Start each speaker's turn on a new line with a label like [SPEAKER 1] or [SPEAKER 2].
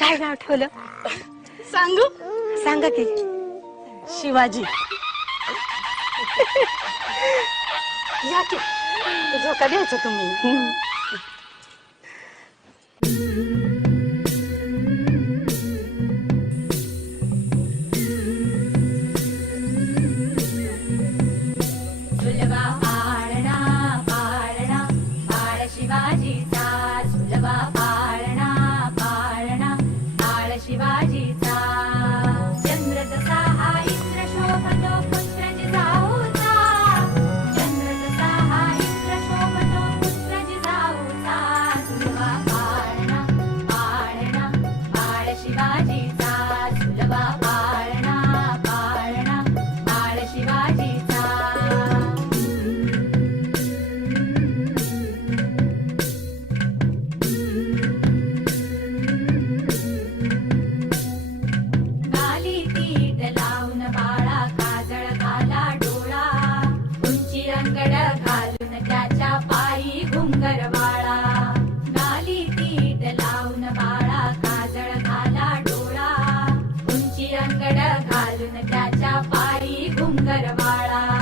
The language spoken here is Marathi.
[SPEAKER 1] काय नाव ठेवलं?
[SPEAKER 2] सांगू?
[SPEAKER 1] सांगा की.
[SPEAKER 2] शिवाजी. या की. झोका द्यायचं तुम्ही.
[SPEAKER 3] झुलवा पाळणा पाळणा बाळ शिवाजीचा झुलवा पाळणा शिवाजीचा. चंद्र हा इंद्र शोभतो पुत्र जिजाऊचा चंद्र हा इंद्र शोभतो पाळणा पाळणा शिवाजीचा. घालून त्याच्या पायी घुंगर बाळा. गाली तीट लावून बाळा काजळ घाला डोळा. उंची अंगड घालून त्याच्या पायी घुंगर बाळा.